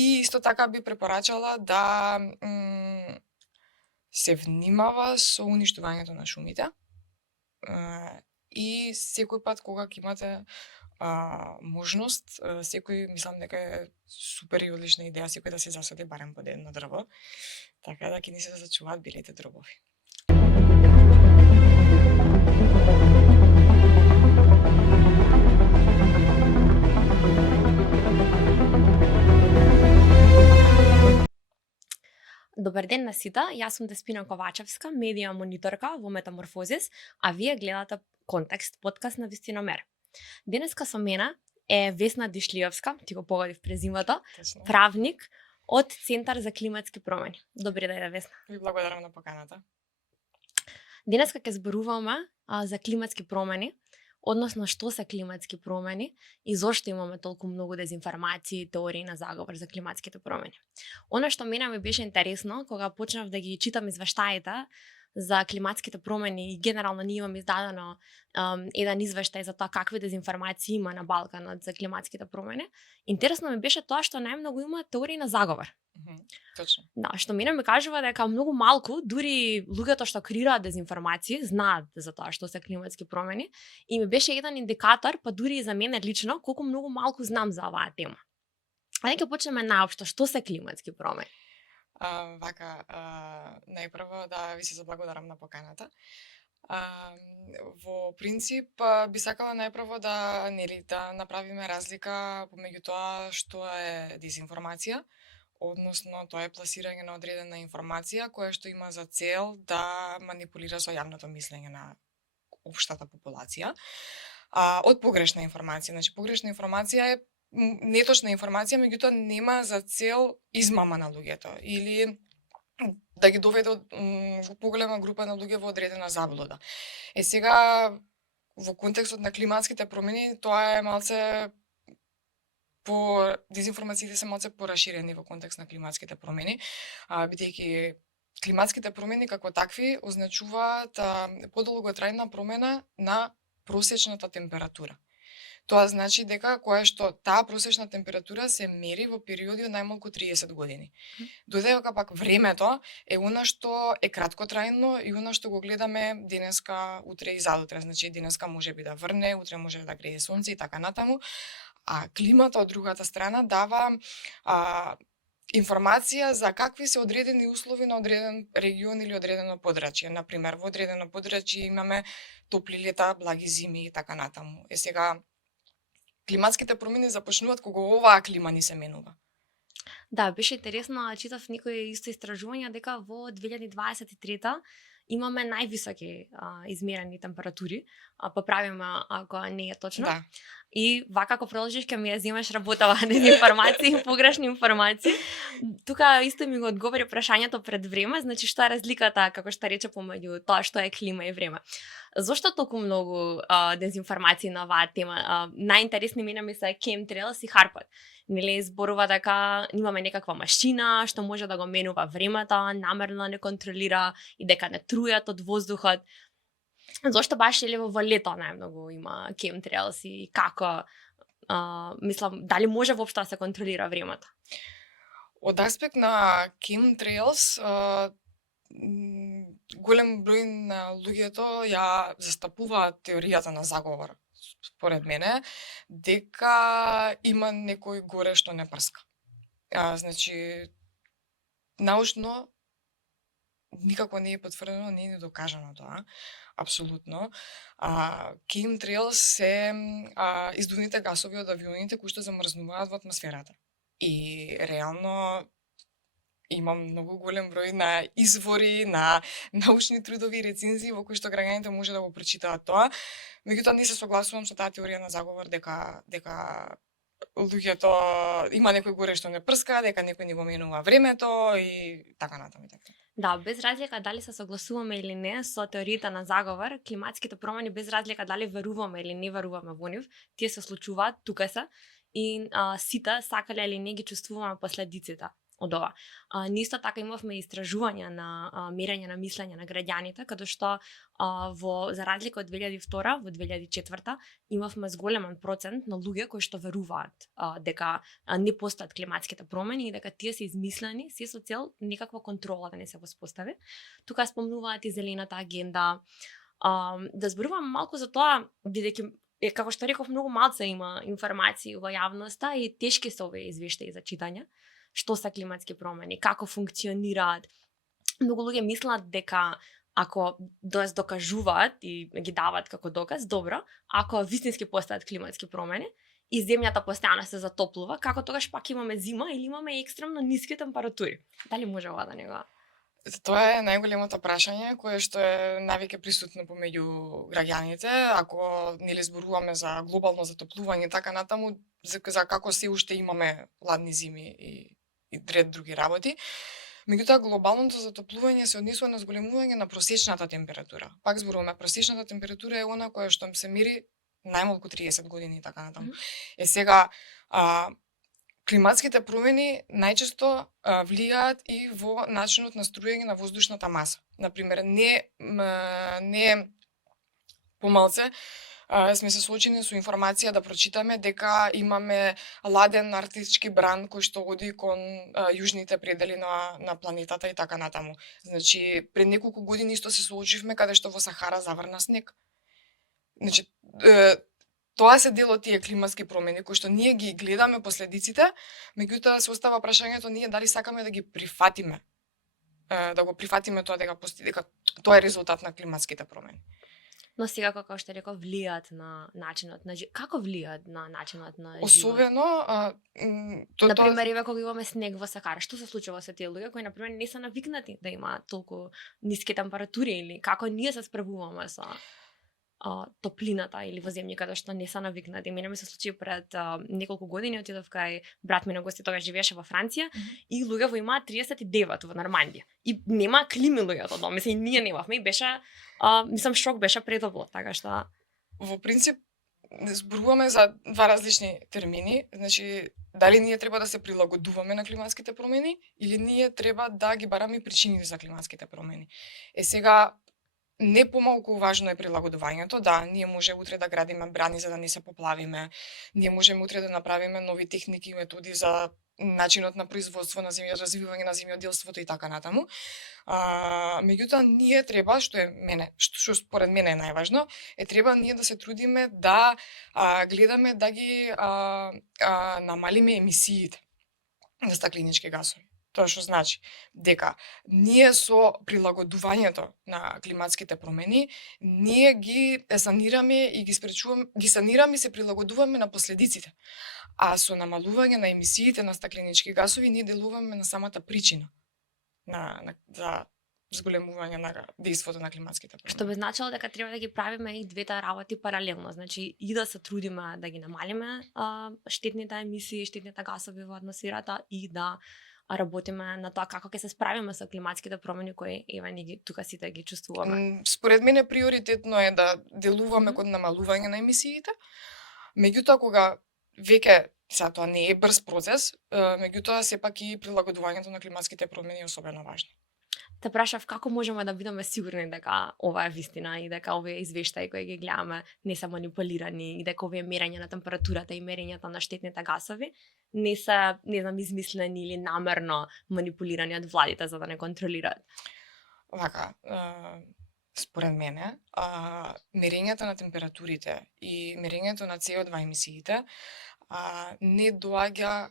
И исто така би препорачала да се внимава со уништувањето на шумите. И секој пат кога ќе имате можност, секој, мислам дека е супер и одлична идеја секој да се засади барем по едно дрво, така да ќе ни се зачуваат белите дробови. Добар ден на сите, јас сум Деспина Ковачевска, медија мониторка во Метаморфозис, а вие гледате Контекст, подкаст на Вистиномер. Денеска со мене е Весна Дишлиевска, ти го погодив презимето, правник од Центар за климатски промени. Добри дојде, Весна. Ви благодарам на поканата. Денеска ќе зборуваме за климатски промени, односно што се климатски промени и зошто имаме толку многу дезинформации и теории на заговор за климатските промени. Она што мене ми беше интересно кога почнав да ги читам извештаите за климатските промени и генерално ние имаме издадено еден извештај за тоа какви дезинформации има на Балканот за климатските промени. Интересно ми беше тоа што најмногу има теории на заговор. Точно. Да, што мене ми кажува дека многу малку, дури луѓето што креираат дезинформации, знаат за тоа што се климатски промени и ми беше еден индикатор, па дури и за мене лично, колку многу малку знам за оваа тема. Ајде ќе почнеме наопшто, што се климатски промени? Најпрво да ви се заблагодарам на поканата. Во принцип би сакала најпрво да направиме разлика помеѓу тоа што е дезинформација, односно тоа е пласирање на одредена информација која што има за цел да манипулира со јавното мислење на општата популација, од погрешна информација. Значи погрешна информација е неточна информација, меѓутоа нема за цел измама на луѓето или да ги доведе во поголема група на луѓе во одредена заблуда. Сега во контекстот на климатските промени тоа е малце дезинформациите се малце пораширени во контекст на климатските промени, бидејќи климатските промени како такви означуваат подолготрајна промена на просечната температура. Тоа значи дека таа просечна температура се мери во периоди од најмалку 30 години. Додека пак времето е она што е краткотрајно и она што го гледаме денеска, утре и задутре. Значи денеска може би да врне, утре може да грее сонце и така натаму. А климата од другата страна дава информација за какви се одредени услови на одреден регион или одредено подрачје. Например, во одредено подрачје имаме топли лета, благи зими и така натаму. Сега климатските промени започнуваат кога оваа клима ни се менува. Да, беше интересно, читав некои исто истражувања дека во 2023 имаме највисоки измерени температури, поправиме ако не е точно. Да. И вака ако продолжиш ќе ми ја земаш работава дезинформации и погрешни информации. Тука исто ми го одговори прашањето пред време, значи што е разликата, како што рече, помеѓу тоа што е клима и време. Зошто толку многу дезинформации на оваа тема? Најинтересни мене ми се chemtrails и HAARP. Нели зборува дека имаме некаква машина што може да го менува времето, намерно не контролира и дека не трујат од воздухот. Зошто баш во лето најмногу има chemtrails и како, мислам, дали може воопшто да се контролира времето? Од аспект на chemtrails, голем број на луѓето ја застапуваат теоријата на заговор, според мене, дека има некој горе што не прска. Значи, научно никако не е потврдено, не е докажано тоа, апсолутно. Chemtrails се издувните гасови од авионите кои што замрзнуваат во атмосферата. И реално има многу голем број на извори, на научни трудови и рецензии во кои што граѓаните може да го прочитаат тоа. Меѓутоа не се согласувам со таа теорија на заговор дека луѓето има некој горе што не прска, дека некој ни го менува времето и така натаму. Да, без разлика дали се согласуваме или не со теоријата на заговор, климатските промени без разлика дали веруваме или не веруваме во нив, тие се случуваат, тука се и сите сакале или не ги чувствуваме последиците од ова. Ние исто така имавме истражувања на мерење на мислење на граѓаните, каде што за разлика од 2002, во 2004 имавме зголемен процент на луѓе кои што веруваат дека не постојат климатските промени и дека тие се измислени се со цел некаква контрола да не се воспостави. Тука спомнуваат и зелената агенда. Да зборувам малку за тоа, бидејќи како што реков, многу малце има информации во јавноста и тешки се овие извештаи за читање. Што се климатски промени, како функционираат. Многу луѓе мислат дека ако докажуваат и ги дават како доказ, добро, ако вистински постојат климатски промени и земјата постојано се затоплува, како тогаш пак имаме зима или имаме екстремно ниски температури? Дали може ова да не го? Тоа е најголемото прашање кое што е навеќе присутно помеѓу граѓаните, ако нели зборуваме за глобално затоплување и така натаму, за како се уште имаме ладни зими и ред други работи. Меѓутоа глобалното затоплување се однесува на зголемување на просечната температура. Пак зборуваме, просечната температура е она која што се мери најмалку 30 години и така натаму. Сега климатските промени најчесто влијаат и во начинот на струјење на воздушната маса. Например, не помалце сме се соочени со информација да прочитаме дека имаме ладен арктички бран кој што оди кон јужните предели на планетата и така натаму. Значи, пред неколку години исто се соочивме каде што во Сахара заврна снег. Значи, тоа се дел од тие климатски промени кои што ние ги гледаме последиците, меѓутоа се остава прашањето ние дали сакаме да ги прифатиме. Да го прифатиме тоа дека тоа е резултат на климатските промени. Но сега, како што реков, влијаат на начинот на како влијаат на начинот на живот? Особено например, еве кога имаме снег во Сахара, што се случува со тие луѓе кои например не се навикнати да имаат толку ниски температури или како ние се справуваме со топлината или во земји каде што не се навикнати. Мене ми се случи пред неколку години, отидов кај брат ми на гости, тогаш живееше во Франција и луѓето имаат 39 во Нормандија. И нема клими луѓето дома, и ние немавме и беше шок беше предобло, така што во принцип зборуваме за два различни термини, значи дали ние треба да се прилагодуваме на климатските промени или ние треба да ги бараме причините за климатските промени. Сега не помалку важно е прилагодувањето, да, ние може утре да градиме брани за да не се поплавиме, ние можеме утре да направиме нови техники и методи за начинот на производство на земја, развивање на земјоделството и така натаму. Меѓутоа ние треба, што според мене е најважно, треба ние да се трудиме да гледаме да ги намалиме емисиите на стакленички гасови. Тоа што значи дека ние со прилагодувањето на климатските промени, ние ги санираме и ги санираме и се прилагодуваме на последиците. А со намалување на емисиите на стакленички гасови, ние делуваме на самата причина за зголемување на дејството на климатските промени. Што би значило дека треба да ги правиме и двете работи паралелно, значи и да се трудиме да ги намалиме штетните емисии, штетните гасови во атмосферата и да работиме на тоа како ќе се справиме со климатските промени кои еве ние тука сите ги чувствуваме. Според мене приоритетно е да делуваме кон намалување на емисиите. Меѓутоа кога веќе сега тоа не е брз процес, меѓутоа сепак и прилагодувањето на климатските промени е особено важно. Те прашав како можеме да бидеме сигурни дека ова е вистина и дека овие извештаи кои ги гледаме не се манипулирани и дека овие мерења на температурата и мерењата на штетните гасови не се, не знам, измислени или намерно манипулирани од владите за да не контролираат. Вака, според мене, мерењата на температурите и мерењето на CO2 емисиите не доаѓа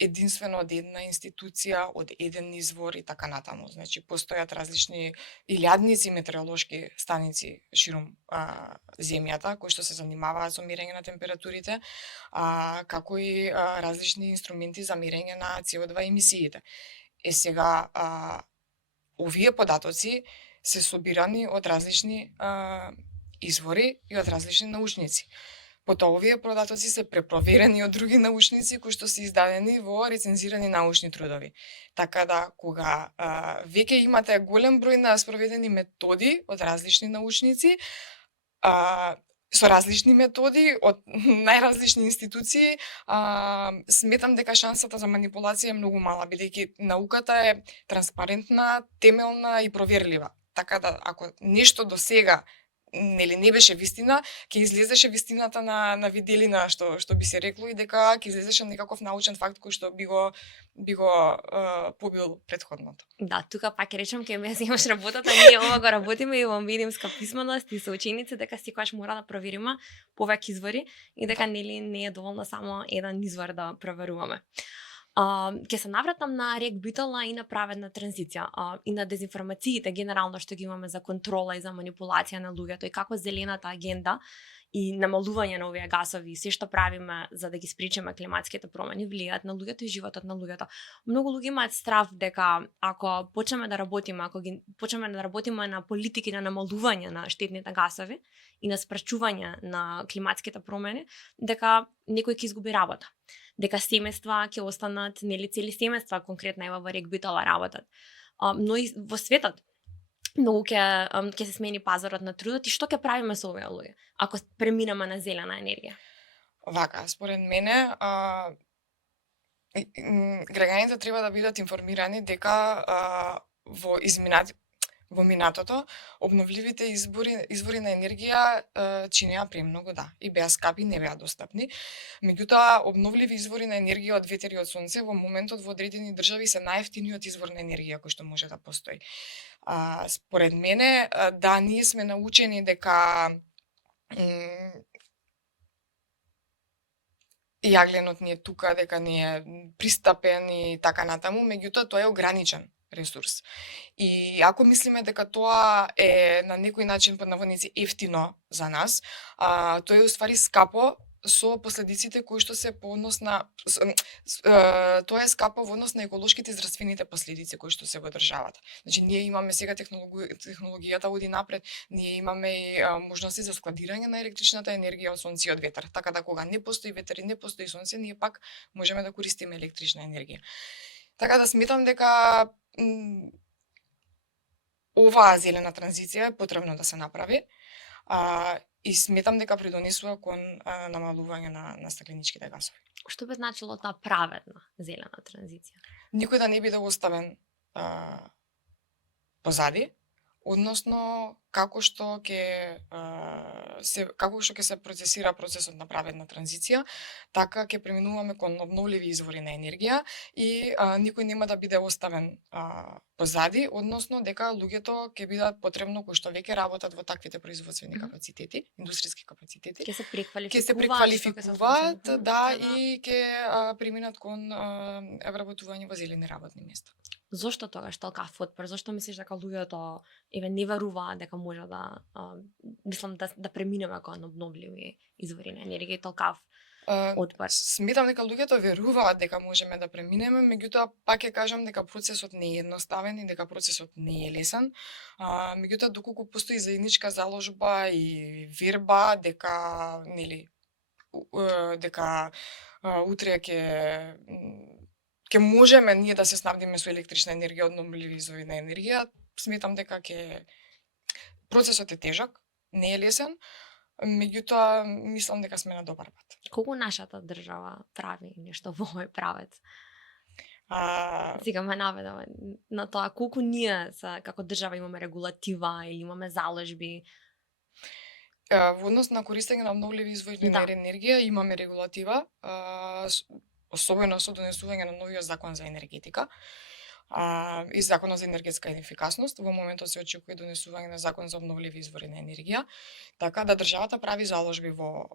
единствено од една институција, од еден извор и така натаму. Значи, постојат различни илјадници метеоролошки станици ширум земјата, кои што се занимаваат со мерење на температурите, како и различни инструменти за мерење на CO2 емисиите. Сега, овие податоци се собирани од различни извори и од различни научници. Потоа овие податоци се препроверени од други научници кои што се издадени во рецензирани научни трудови. Така да, кога веќе имате голем број на спроведени методи од различни научници, со различни методи од најразлични институции, сметам дека шансата за манипулација е многу мала, бидејќи науката е транспарентна, темелна и проверлива. Така да, ако нешто до сега нели не беше вистина, ќе излезеше вистината на виделина, што би се рекло, и дека ќе излезеше некаков научен факт кој што би го побил претходното. Да, тука пак ќе речам ќе ме земаш работата, ние ова го работиме и во медиумска писменост и со ученици дека секогаш мора да провериме повеќе извори и дека нели не е доволно само еден извор да проверуваме. Ќе се навратам на Рек Битола и на праведна транзиција и на дезинформациите генерално што ги имаме за контрола и за манипулација на луѓето и како зелената агенда и намалување на овие гасови и се што правиме за да ги спречиме климатските промени влијаат на луѓето и животот на луѓето. Многу луѓе имаат страв дека ако почнеме да работиме, на политики на намалување на штетните гасови и на спречување на климатските промени, дека некој ќе изгуби работа. Дека семејства ќе останат, нели цели семејства конкретно ева во Рек Битола работат. Но и во светот многу ќе се смени пазарот на трудот и што ќе правиме со овие луѓе ако преминеме на зелена енергија? Вака, според мене, граѓаните треба да бидат информирани дека во минатото обновливите извори на енергија чинеа премногу, да, и беа скапи, не беа достапни. Меѓутоа, обновливи извори на енергија од ветер и од сонце во моментот во одредени држави се најевтиниот извор на енергија кој што може да постои. Според мене, да, ние сме научени дека јагленот ни е тука, дека не е пристапен и така натаму, меѓутоа тоа е ограничен ресурс. И ако мислиме дека тоа е на некој начин под наводници ефтино за нас, тоа е уствари скапо со последиците кои што се по однос на тоа е скапо во однос на еколошките и здравствените последици кои што се во државата. Значи ние имаме сега технологијата оди напред, ние имаме и можности за складирање на електричната енергија од сонце и од ветер. Така да кога не постои ветер и не постои сонце, ние пак можеме да користиме електрична енергија. Така да сметам дека оваа зелена транзиција е потребно да се направи. И сметам дека придонесува кон намалување на стакленичките гасови. Што би значило таа праведна зелена транзиција? Никој да не биде оставен позади, односно како што ќе се процесира процесот на праведна транзиција, така ќе преминуваме кон обновливи извори на енергија и никој нема да биде оставен позади, односно дека луѓето ќе бидат потребно кои што веќе работат во таквите производствени капацитети, индустријски капацитети, Ќе се преквалификуваат, да, и ќе преминат кон вработување во зелени работни места. Зошто тогаш толкав отпор? Зошто мислиш дека луѓето не веруваат дека може да преминеме кон обновливи извори на енергија и толкав отпор? Сметам дека луѓето веруваат дека можеме да преминеме, меѓутоа пак ќе кажам дека процесот не е едноставен и дека процесот не е лесен. Меѓутоа доколку постои заедничка заложба и верба дека утре ќе можеме ние да се снабдиме со електрична енергија од обновливи извори на енергија, сметам дека процесот е тежок, не е лесен, меѓутоа мислам дека сме на добар пат. Колку нашата држава прави нешто во овој правец? Сега ме наведаме на тоа колку ние како држава имаме регулатива или имаме заложби. Во однос на користење на обновливи извори на енергија имаме регулатива, особено со донесување на новиот закон за енергетика и законот за енергетска ефикасност. Во моментот се очекува донесување на закон за обновливи извори на енергија, така да државата прави заложби во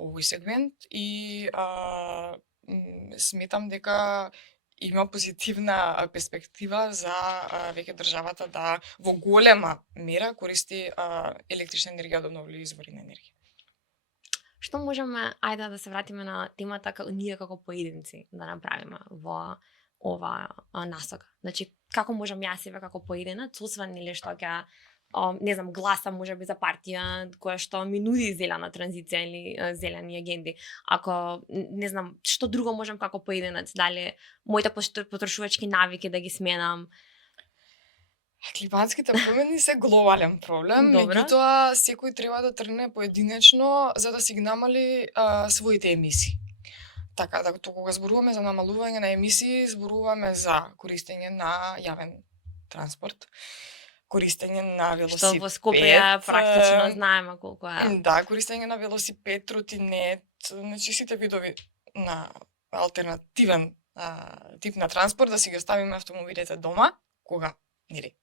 овој сегмент и сметам дека има позитивна перспектива за веќе државата да во голема мера користи електрична енергија од обновливи извори на енергија. Што можеме, ајде да се вратиме на темата ние како поединци да направиме во ова насока? Значи, како можам јас себе како поединец, освен или што ќе гласа можеби за партија која што ми нуди зелена транзиција или зелени агенди. Ако што друго можам како поединец, дали моите потрошувачки навики да ги сменам? Климатските промени се глобален проблем, Добро. меѓутоа секој треба да тргне поединечно за да си ги намали своите емисии. Така да кога зборуваме за намалување на емисии, зборуваме за користење на јавен транспорт, користење на велосипед. Што во Скопје практично знаеме колку е. Да, користење на велосипед, тротинет, значи сите видови на алтернативен тип на транспорт, да си ги оставиме автомобилите дома, кога нели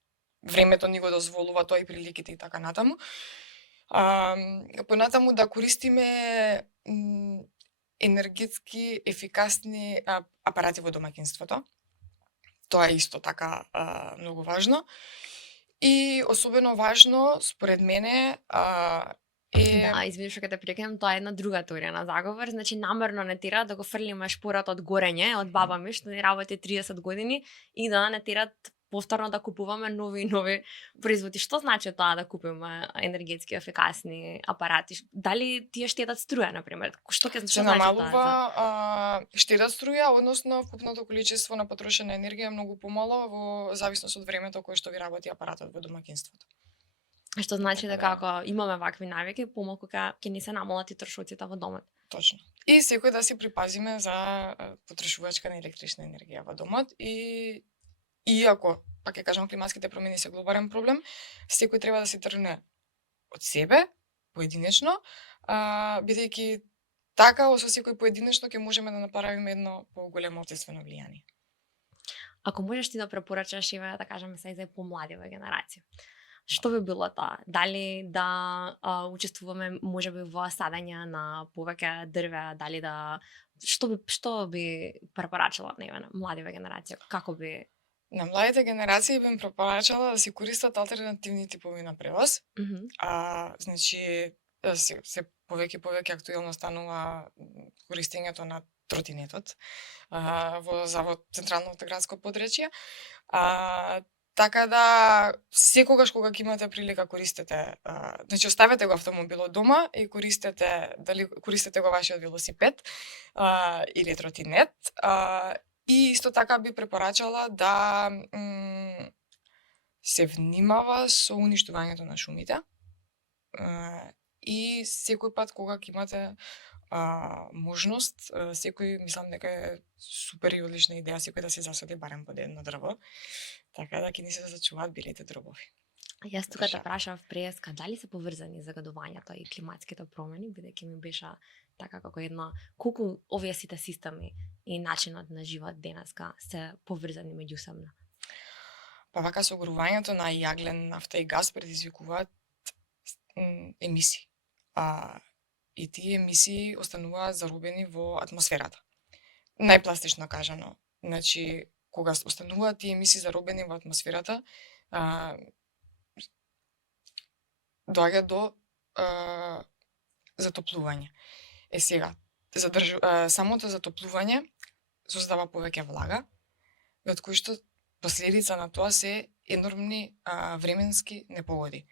времето ни го дозволува тоа и приликите и така натаму. Понатаму да користиме енергетски ефикасни апарати во домаќинството. Тоа е исто така многу важно. И особено важно, според мене, Да, извини што ќе те прекинам, тоа е една друга теорија на заговор, значи намерно не тера да го фрлиме шпорот од горење, од баба ми што не работи 30 години и да не терат повторно да купуваме нови и нови производи. Што значи тоа да купиме енергетски ефикасни апарати? Дали тие штедат струја, на пример? Што ќе се значи намалува штедат струја, односно вкупното количество на потрошена енергија е многу помало во зависност од времето кое што ви работи апаратот во домаќинството. Што значи дека ако имаме вакви навики, помалку ќе ни се намалат и трошоците во домот. Точно. И секој да си припазиме за потрошувачка на електрична енергија во домот и иако, пак ќе кажам, климатските промени се глобален проблем, секој треба да се тргне од себе, поединечно, бидејќи така, со секој поединечно ќе можеме да направиме едно поголемо општествено влијание. Ако можеш ти да препорачаш, еве да кажеме сега за помладива генерација, што би било тоа? Дали да учествуваме можеби во садење на повеќе дрвја, дали да што би препорачала на младива генерација? Како би На младите генерации би им препорачала да си користат алтернативни типови на превоз. Значи се повеќе актуелно станува користењето на тротинетот во централното градско подречје. Така да секогаш кога ќе имате прилика користете, значи оставете го автомобилот дома и користете го вашиот велосипед или тротинет. И исто така би препорачала да се внимава со уништувањето на шумите. И секој пат кога ќе имате можност, мислам дека е супер и одлична идеја секој да се засади барем по едно дрво, така да ќе ни се зачуваат белите дробови. Јас тука те прашав преска, дали се поврзани загадувањето и климатските промени, бидејќи ми беше така како една, колку овие сите системи и начинот на живот денеска се поврзани меѓусебно? Па вака согорувањето на јаглен, нафта и газ предизвикуваат емисии. И тие емисии остануваат заробени во атмосферата. Најпластично кажано. Значи, кога остануваат тие емисии заробени во атмосферата, доаѓа до затоплување. Сега, самото затоплување создава повеќе влага, и од кои што последица на тоа се енормни временски непогоди.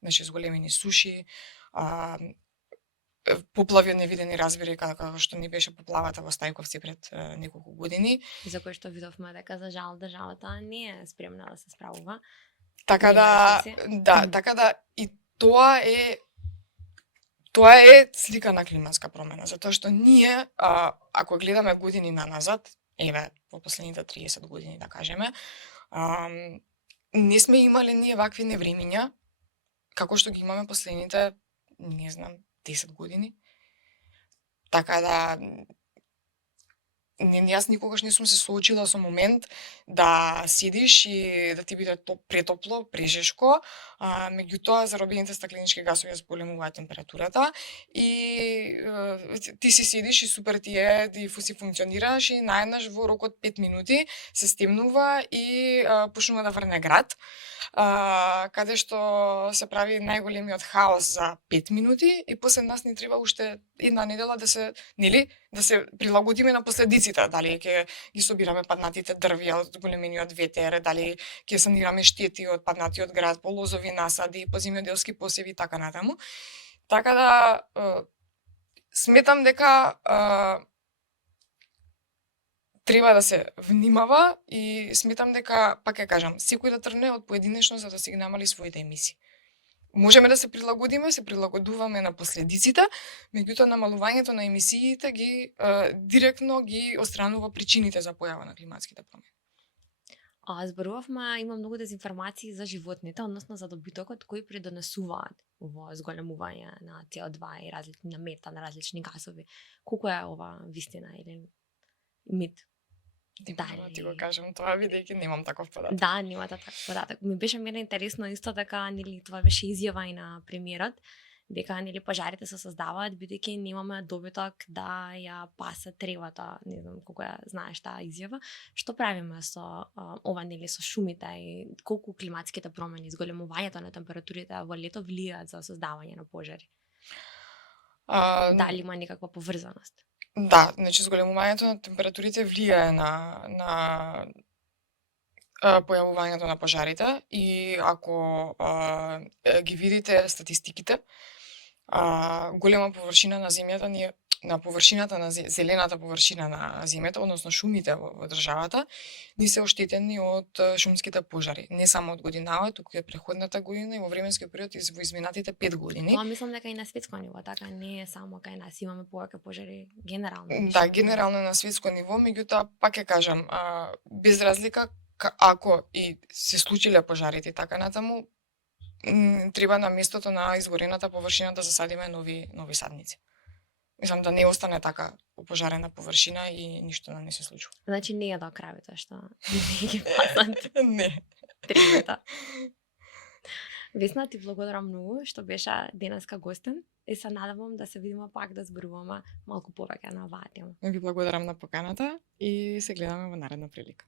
Значи, зголемени суши, поплави од невидени разбери, како што ни беше поплавата во Стајковци пред неколку години. За кој што видовме дека за жал државата не е спремна да се справува. Така да и тоа е слика на климатска промена, затоа што ние, ако гледаме години наназад, еве, во последните 30 години, да кажеме, не сме имале ние вакви невремиња, како што ги имаме последните, не знам, 10 години. Така да, јас никогаш не сум се соочила со момент да седиш и да ти биде претопло, прежешко, меѓутоа заробените стакленички гасови зголемуваат температурата и ти си седиш и супер ти е, си функционираш и наеднаш во рок од 5 минути се стемнува и почнува да врне град, каде што се прави најголемиот хаос за 5 минути и после нас ни треба уште една недела да се прилагодиме на последиците, дали ќе ги собираме паднатите дрвја од големениот ветер, дали ќе санираме штети од паднатиот град по лозови насади, по земјоделски посеви и така натаму. Така да сметам дека треба да се внимава и сметам дека, пак ќе кажам, секој да тргне од поединечно за да си ги намали своите емисии. Можеме да се прилагодиме, се прилагодуваме на последиците, меѓутоа намалувањето на емисиите директно ги отстранува причините за појава на климатските промени. Зборувавме, има многу дезинформации за животните, односно за добитокот кои придонесуваат во зголемување на CO2 и на метан, различни гасови. Колку е ова вистина или мит? Да, ти го кажам тоа, бидејќи немам таков податок. Да, немате таков податок. Ми беше мене интересно исто така, нели, тоа беше изјава и на премиерот, дека нели пожарите се создаваат бидејќи немаме добиток да ја пасе тревата, не знам колку ја знаеш таа изјава. Што правиме со ова, нели, со шумите и колку климатските промени, зголемувањето на температурите во лето влијаат за создавање на пожари? Дали има некаква поврзаност? Да, значи зголемувањето на температурите влијае на појавувањето на пожарите и ако ги видите статистиките, голема површина на земјата на површината на зелената површина на земјата, односно шумите во државата, ни се оштетени од шумските пожари. Не само од годинава, туку и преходната година и во временски период во изминатите 5 години. Тоа мислам дека и на светско ниво, така не е само кај нас, имаме повеќе пожари генерално. Да, генерално на светско ниво, меѓутоа пак ќе кажам, без разлика ако и се случиле пожарите така натаму, треба на местото на изгорената површина да засадиме нови садници. Мислам да не остане така опожарена површина и ништо да не се случува. Значи не е да кравите што ги пасат. Не. Тривата. Весна, ти благодарам многу што беше денеска гостин и се надевам да се видиме пак да зборуваме малку повеќе на оваа тема. Ви благодарам на поканата и се гледаме во наредна прилика.